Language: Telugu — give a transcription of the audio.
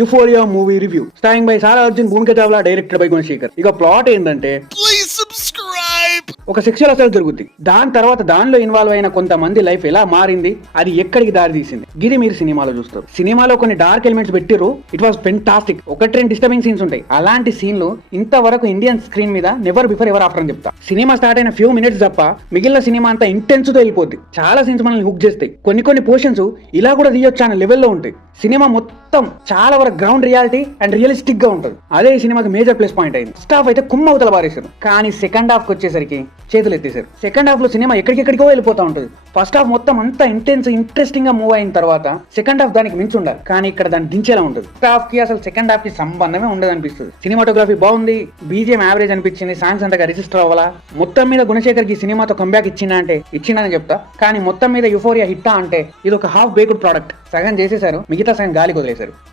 Euphoria movie review starring by Sara Arjun, Bhumika Chawla, directed by Gunasekhar. ఇక ప్లాట్ ఏంటంటే ఒక సెక్షువల్ అసలు జరుగుద్ది. దాని తర్వాత దానిలో ఇన్వాల్వ్ అయిన కొంతమంది లైఫ్ ఎలా మారింది, అది ఎక్కడికి దారి తీసింది, గిది మీరు సినిమాలో చూస్తారు. సినిమాలో కొన్ని డార్క్ ఎలిమెంట్స్ పెట్టిరు. It was fantastic. ఒకటి రెండు డిస్టర్బింగ్ సీన్స్ ఉంటాయి. అలాంటి సీన్లు ఇంతవరకు ఇండియన్ స్క్రీన్ మీద నెవర్ బిఫోర్ ఎవర్ ఆఫ్టర్ అని చెప్తా. సినిమా స్టార్ట్ అయిన ఫ్యూ మినిట్స్ తప్ప మిగిలిన సినిమా అంతా ఇంటెన్స్ తో వెళ్ళిపోద్ది. చాలా సీన్స్ మనల్ని హుక్ చేస్తాయి. కొన్ని పోర్షన్స్ ఇలా కూడా తీయొచ్చు అనే లెవెల్లో ఉంటాయి. సినిమా మొత్తం చాలా వరకు గ్రౌండ్ రియాలిటీ అండ్ రియలిస్టిక్ గా ఉంటుంది. అదే ఈ సినిమాకి మేజర్ ప్లస్ పాయింట్ అయింది. స్టాఫ్ అయితే కుమ్మ అవతల బారేశారు, కానీ సెకండ్ హాఫ్ కి వచ్చేసరికి చేతులు ఎత్తేశారు. సెకండ్ హాఫ్ లో సినిమా ఎక్కడికెక్కడికో వెళ్ళిపోతా ఉంటుంది. ఫస్ట్ హాఫ్ మొత్తం అంతా ఇంట్రెస్టింగ్ గా మూవ్ అయిన తర్వాత సెకండ్ హాఫ్ దానికి మించి ఉండాలి, కానీ ఇక్కడ దాన్ని దించేలా ఉంటుంది. స్టాఫ్ కి అసలు సెకండ్ హాఫ్ కి సంబంధమే ఉండదు అనిపిస్తుంది. సినిమాటోగ్రఫీ బాగుంది, బీజిఎం యావరేజ్ అనిపించింది, సాంగ్స్ అంతగా రిజిస్టర్ అవ్వాలా. మొత్తం మీద గుణశేఖర్ కి సినిమాతో కంబ్యాక్ ఇచ్చిందా అంటే ఇచ్చిందని చెప్తా, కానీ మొత్తం మీద యుఫోరియా హిట్టా అంటే ఇది ఒక హాఫ్ బేక్డ్ ప్రోడక్ట్. సగం చేసేశారు, మిగతా సగం గాలికి వదిలేశారు.